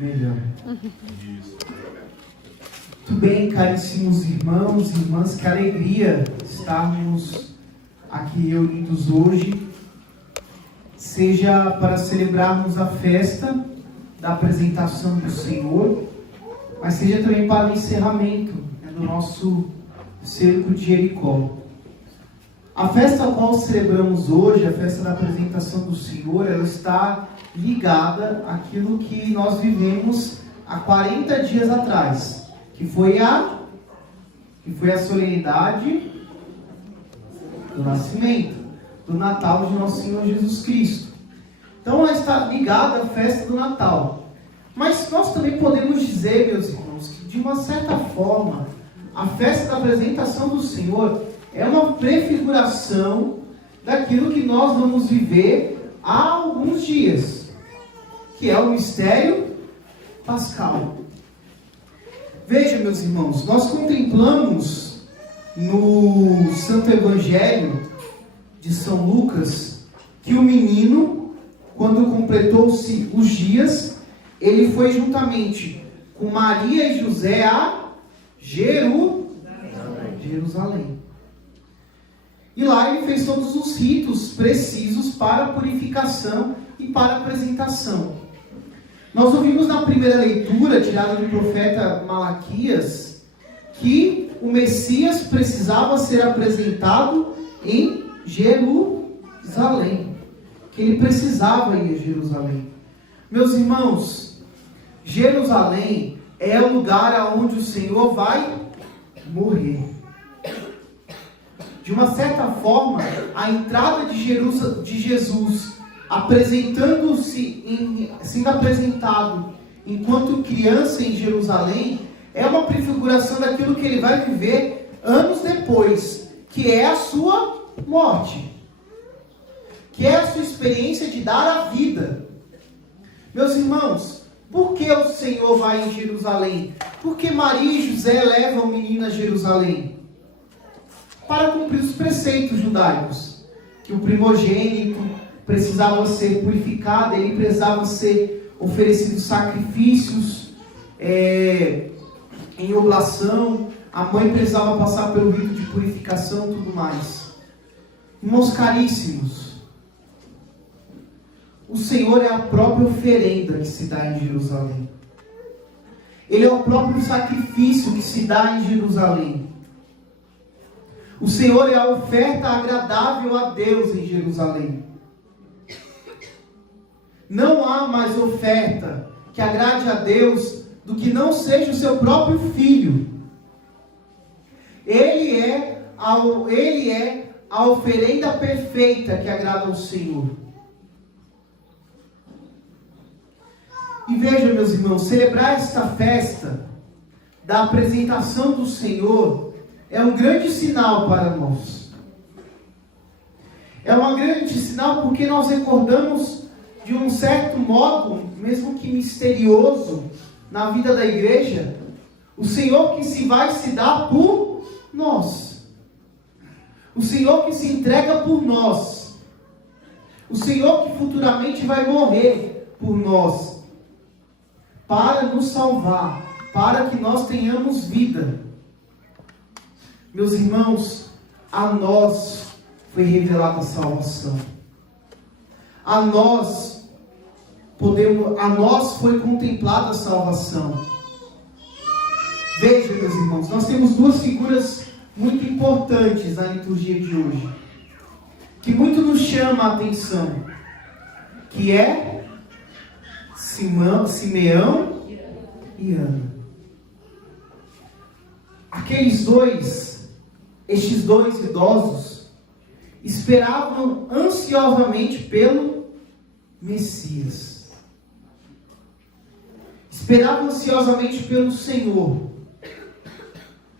Melhor. Muito bem, caríssimos irmãos e irmãs, que alegria estarmos aqui reunidos hoje, seja para celebrarmos a festa da apresentação do Senhor, mas seja também para o encerramento do nosso cerco de Jericó. A festa a qual celebramos hoje, a festa da apresentação do Senhor, ela está ligada àquilo que nós vivemos há 40 dias atrás, que foi a solenidade do nascimento, do Natal de nosso Senhor Jesus Cristo. Então ela está ligada à festa do Natal. Mas nós também podemos dizer, meus irmãos, que de uma certa forma, a festa da apresentação do Senhor é uma prefiguração daquilo que nós vamos viver há alguns dias, que é o mistério pascal. Veja, meus irmãos, nós contemplamos no Santo Evangelho de São Lucas que o menino, quando completou-se os dias, ele foi juntamente com Maria e José a Jerusalém. E lá ele fez todos os ritos precisos para a purificação e para a apresentação. Nós ouvimos na primeira leitura, tirada do profeta Malaquias, que o Messias precisava ser apresentado em Jerusalém. Que ele precisava ir a Jerusalém. Meus irmãos, Jerusalém é o lugar onde o Senhor vai morrer. De uma certa forma, a entrada de Jesus, sendo apresentado enquanto criança em Jerusalém, é uma prefiguração daquilo que ele vai viver anos depois, que é a sua morte, que é a sua experiência de dar a vida. Meus irmãos, por que o Senhor vai em Jerusalém? Por que Maria e José levam o menino a Jerusalém? Para cumprir os preceitos judaicos, que o primogênito precisava ser purificado, ele precisava ser oferecido sacrifícios em oblação, a mãe precisava passar pelo rito de purificação e tudo mais. Irmãos caríssimos, o Senhor é a própria oferenda que se dá em Jerusalém. Ele é o próprio sacrifício que se dá em Jerusalém. O Senhor é a oferta agradável a Deus em Jerusalém. Não há mais oferta que agrade a Deus do que não seja o seu próprio Filho. Ele é a oferenda perfeita que agrada ao Senhor. E veja, meus irmãos, celebrar esta festa da apresentação do Senhor é um grande sinal para nós. É um grande sinal porque nós recordamos de um certo modo, mesmo que misterioso, na vida da igreja, o Senhor que se vai se dar por nós. O Senhor que se entrega por nós. O Senhor que futuramente vai morrer por nós, para nos salvar, para que nós tenhamos vida. Meus irmãos, a nós foi revelada a salvação. A nós foi contemplada a salvação. Veja, meus irmãos, nós temos duas figuras muito importantes na liturgia de hoje, que muito nos chama a atenção, que é Simeão e Ana. Estes dois idosos esperavam ansiosamente pelo Messias. Esperavam ansiosamente pelo Senhor.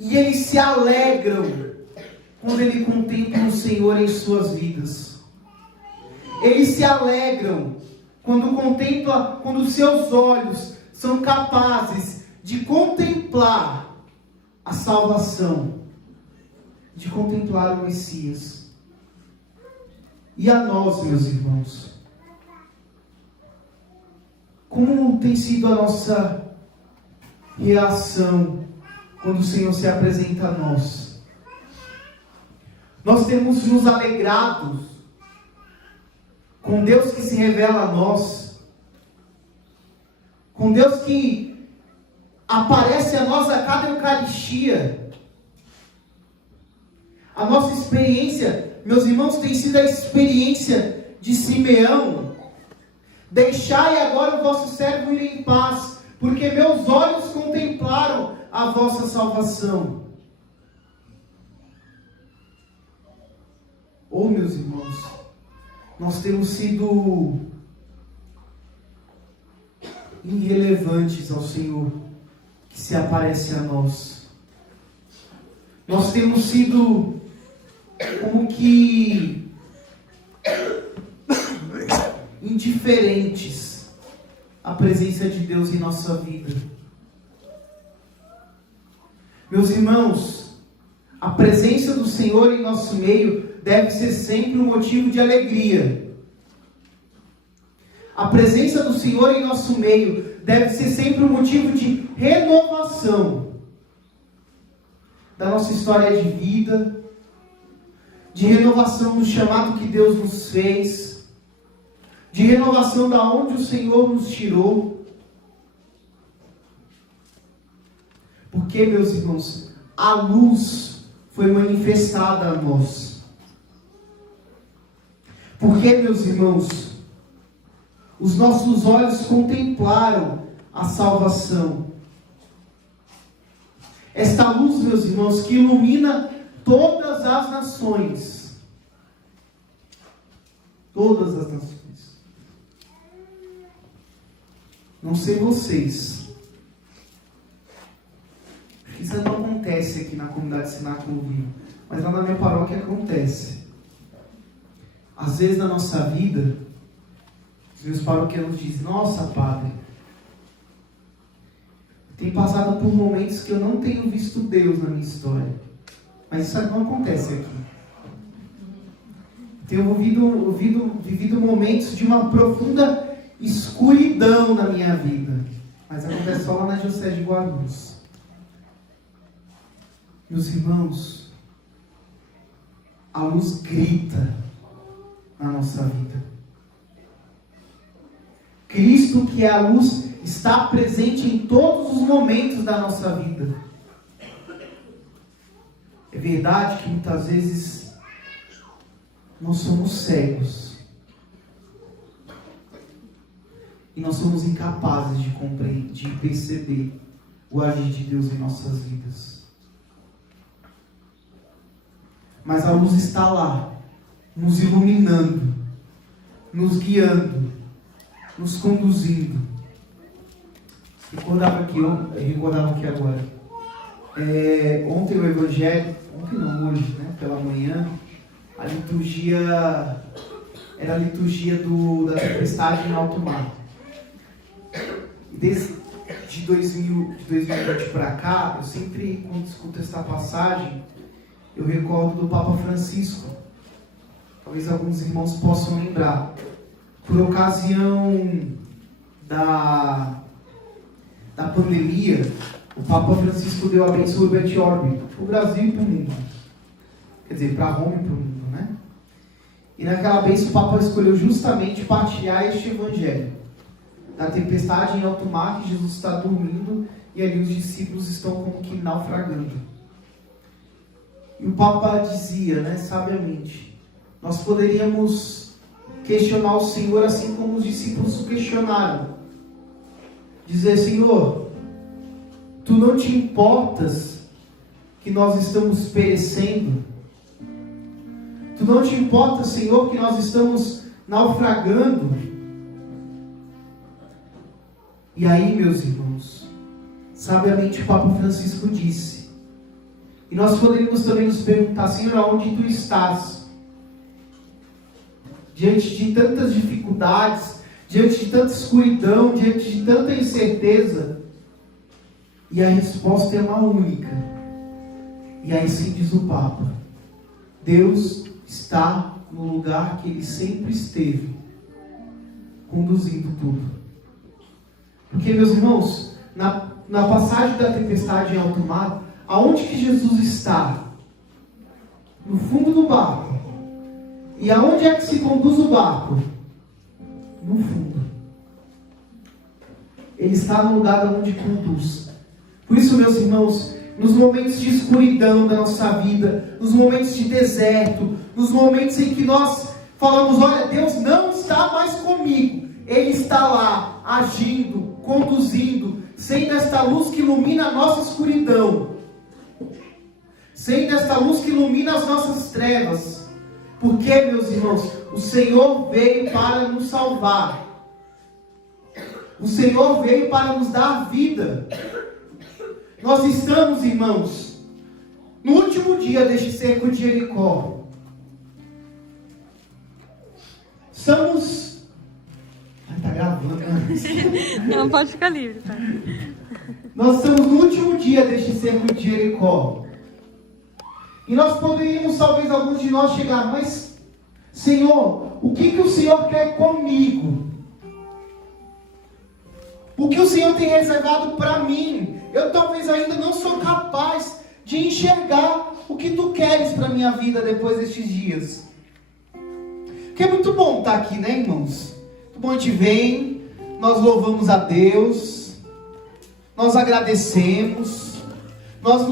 E eles se alegram quando eles contemplam o Senhor em suas vidas. Eles se alegram quando seus olhos são capazes de contemplar a salvação, de contemplar o Messias. E a nós, meus irmãos, Como tem sido a nossa reação quando o Senhor se apresenta a nós? Nós temos nos alegrado com Deus que se revela a nós, com Deus que aparece a nós a cada Eucaristia. A nossa experiência, meus irmãos, tem sido a experiência de Simeão. Deixai agora o vosso servo ir em paz, porque meus olhos contemplaram a vossa salvação. Oh, meus irmãos, nós temos sido irrelevantes ao Senhor que se aparece a nós. Nós temos sido como que indiferentes à presença de Deus em nossa vida. Meus irmãos, a presença do Senhor em nosso meio deve ser sempre um motivo de alegria. A presença do Senhor em nosso meio deve ser sempre um motivo de renovação da nossa história de vida, de renovação do chamado que Deus nos fez, de renovação da onde o Senhor nos tirou. Porque, meus irmãos, a luz foi manifestada a nós. Porque, meus irmãos, os nossos olhos contemplaram a salvação. Esta luz, meus irmãos, que ilumina todas as nações. Todas as nações. Não sei vocês. Isso não acontece aqui na comunidade Cenáculo Vivo, mas lá na minha paróquia acontece. Às vezes na nossa vida, os meus paroquianos dizem: nossa, padre, tenho passado por momentos que eu não tenho visto Deus na minha história. Mas isso não acontece aqui. Tenho vivido momentos de uma profunda escuridão na minha vida. Mas acontece só lá na Diocese de Guarulhos. Meus irmãos, a luz grita na nossa vida. Cristo, que é a luz, está presente em todos os momentos da nossa vida. É verdade que muitas vezes nós somos cegos e nós somos incapazes de compreender, de perceber o agir de Deus em nossas vidas. Mas a luz está lá, nos iluminando, nos guiando, nos conduzindo. Recordava aqui agora. Ontem o Evangelho, ontem não, hoje, né, pela manhã, a liturgia era a liturgia da tempestade em alto mar. E desde de 2020 para cá, eu sempre, quando escuto essa passagem, eu recordo do Papa Francisco. Talvez alguns irmãos possam lembrar. Por ocasião da pandemia, o Papa Francisco deu a bênção Urbi et Orbi para o Brasil e para o mundo. Quer dizer, para Roma e para o mundo, né? E naquela bênção o Papa escolheu justamente partilhar este Evangelho. Da tempestade em alto mar, que Jesus está dormindo e ali os discípulos estão como que naufragando. E o Papa dizia, né, sabiamente, nós poderíamos questionar o Senhor assim como os discípulos o questionaram. Dizer: Senhor, Tu não te importas que nós estamos perecendo? Tu não te importas, Senhor, que nós estamos naufragando? E aí, meus irmãos, sabiamente o Papa Francisco disse, e nós poderíamos também nos perguntar: Senhor, aonde Tu estás? Diante de tantas dificuldades, diante de tanta escuridão, diante de tanta incerteza. E a resposta é uma única. E aí sim diz o Papa: Deus está no lugar que Ele sempre esteve, conduzindo tudo. Porque, meus irmãos, na passagem da tempestade em alto mar, aonde que Jesus está? No fundo do barco. E aonde é que se conduz o barco? No fundo. Ele está no lugar onde conduz. Por isso, meus irmãos, nos momentos de escuridão da nossa vida, nos momentos de deserto, nos momentos em que nós falamos, olha, Deus não está mais comigo. Ele está lá, agindo, conduzindo, sendo esta luz que ilumina a nossa escuridão, sendo esta luz que ilumina as nossas trevas. Porque, meus irmãos, o Senhor veio para nos salvar. O Senhor veio para nos dar vida. Nós estamos, irmãos, no último dia deste cerco de Jericó. Estamos... Ai, tá gravando, né? Não, pode ficar livre, tá? Nós estamos no último dia deste cerco de Jericó. E nós poderíamos, talvez, alguns de nós chegar, mas, Senhor, o que o Senhor quer comigo? O que o Senhor tem reservado para mim? Eu talvez ainda não sou capaz de enxergar o que Tu queres para a minha vida depois destes dias. Porque é muito bom estar aqui, né, irmãos? Muito bom a gente vem, nós louvamos a Deus, nós agradecemos, nós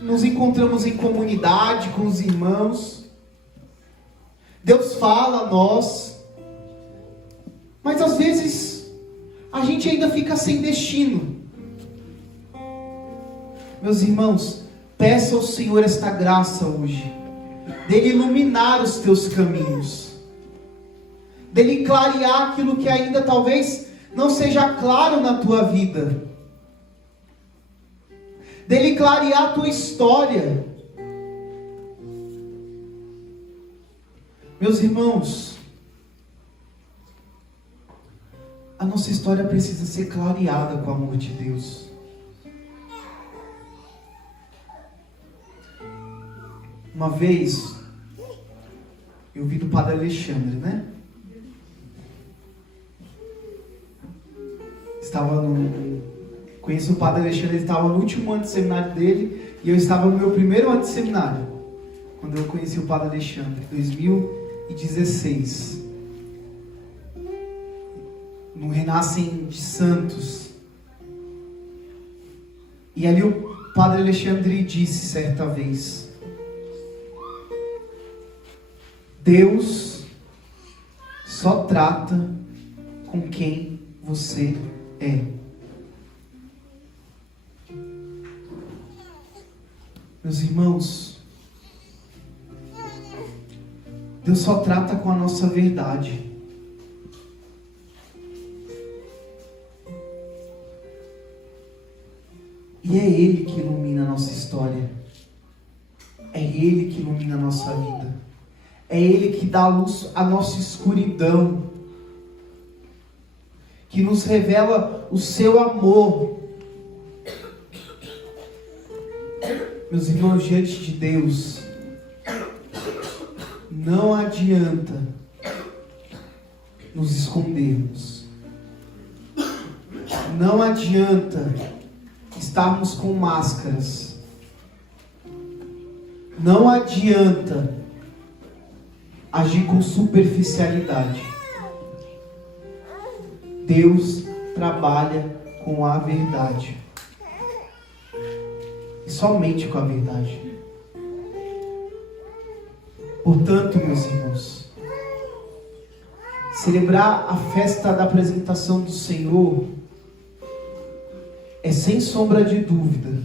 nos encontramos em comunidade com os irmãos. Deus fala a nós, mas às vezes a gente ainda fica sem destino. Meus irmãos, peça ao Senhor esta graça hoje, dele iluminar os teus caminhos, dele clarear aquilo que ainda talvez não seja claro na tua vida, dele clarear a tua história. Meus irmãos, a nossa história precisa ser clareada com o amor de Deus. Uma vez, eu vi do Padre Alexandre, né? Conheço o Padre Alexandre, ele estava no último ano de seminário dele, e eu estava no meu primeiro ano de seminário, quando eu conheci o Padre Alexandre, 2016. No Renascem de Santos. E ali o Padre Alexandre disse certa vez: Deus só trata com quem você é. Meus irmãos, Deus só trata com a nossa verdade. E é Ele que ilumina a nossa história. É Ele que ilumina a nossa vida. É Ele que dá luz à nossa escuridão. Que nos revela o seu amor. Meus irmãos, diante de Deus, não adianta nos escondermos. Não adianta estarmos com máscaras. Não adianta agir com superficialidade. Deus trabalha com a verdade. E somente com a verdade. Portanto, meus irmãos, celebrar a festa da apresentação do Senhor é, sem sombra de dúvida,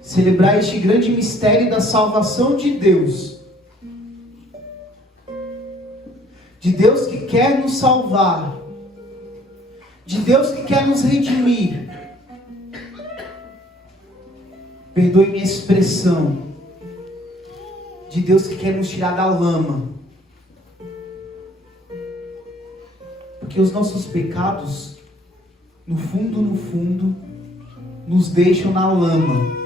celebrar este grande mistério da salvação de Deus. De Deus que quer nos salvar. De Deus que quer nos redimir. Perdoe minha expressão. De Deus que quer nos tirar da lama. Porque os nossos pecados, no fundo, nos deixam na lama.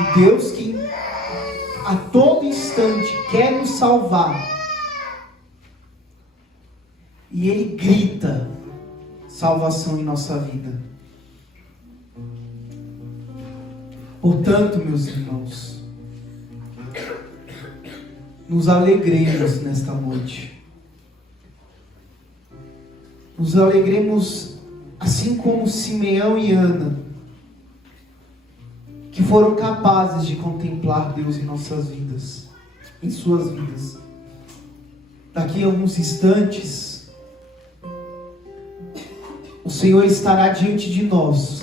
E Deus que a todo instante quer nos salvar. e Ele grita salvação em nossa vida. Portanto, meus irmãos, nos alegremos nesta noite. Nos alegremos assim como Simeão e Ana, que foram capazes de contemplar Deus em nossas vidas, em suas vidas. Daqui a alguns instantes, o Senhor estará diante de nós,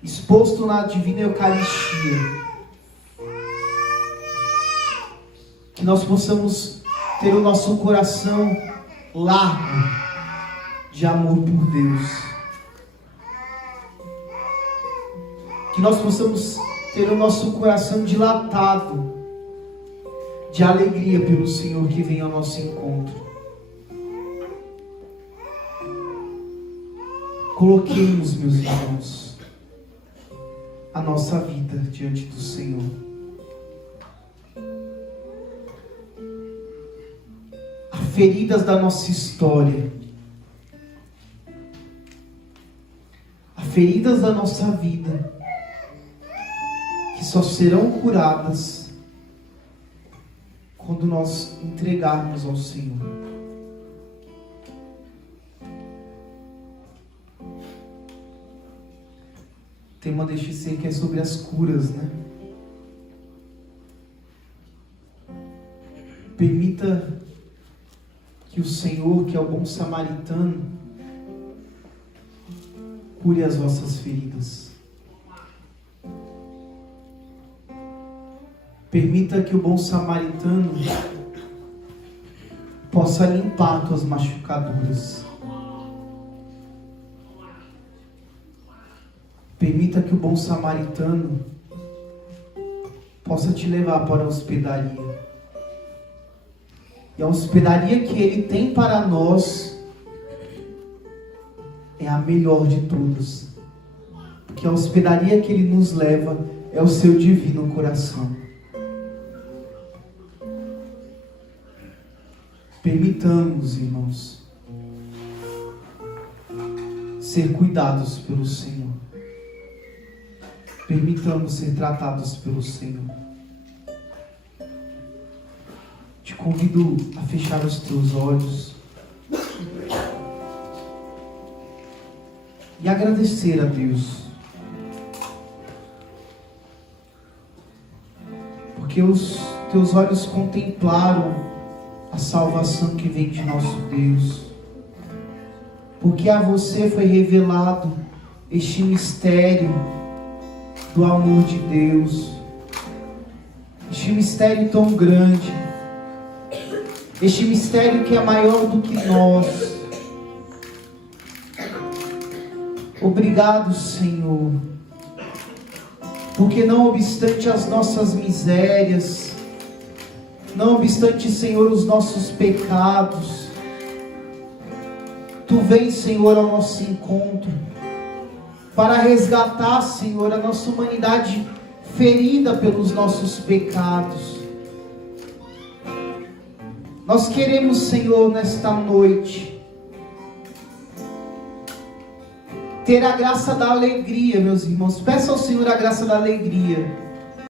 exposto na divina Eucaristia. Que nós possamos ter o nosso coração largo de amor por Deus. Que nós possamos ter o nosso coração dilatado de alegria pelo Senhor que vem ao nosso encontro. Coloquemos, meus irmãos, a nossa vida diante do Senhor. Há feridas da nossa história, há feridas da nossa vida que só serão curadas quando nós entregarmos ao Senhor. O tema deste ser que é sobre as curas, né? Permita que o Senhor, que é o bom samaritano, cure as vossas feridas. Permita que o bom samaritano possa limpar tuas machucaduras. Permita que o bom samaritano possa te levar para a hospedaria. E a hospedaria que Ele tem para nós é a melhor de todas. Porque a hospedaria que Ele nos leva é o seu divino coração. Permitamos, irmãos, ser cuidados pelo Senhor. Permitamos ser tratados pelo Senhor. Te convido a fechar os teus olhos e agradecer a Deus, porque os teus olhos contemplaram a salvação que vem de nosso Deus, porque a você foi revelado este mistério do amor de Deus, este mistério tão grande, este mistério que é maior do que nós. Obrigado, Senhor, porque não obstante as nossas misérias, não obstante, Senhor, os nossos pecados, Tu vens, Senhor, ao nosso encontro, para resgatar, Senhor, a nossa humanidade ferida pelos nossos pecados. Nós queremos, Senhor, nesta noite, ter a graça da alegria, meus irmãos. Peça ao Senhor a graça da alegria.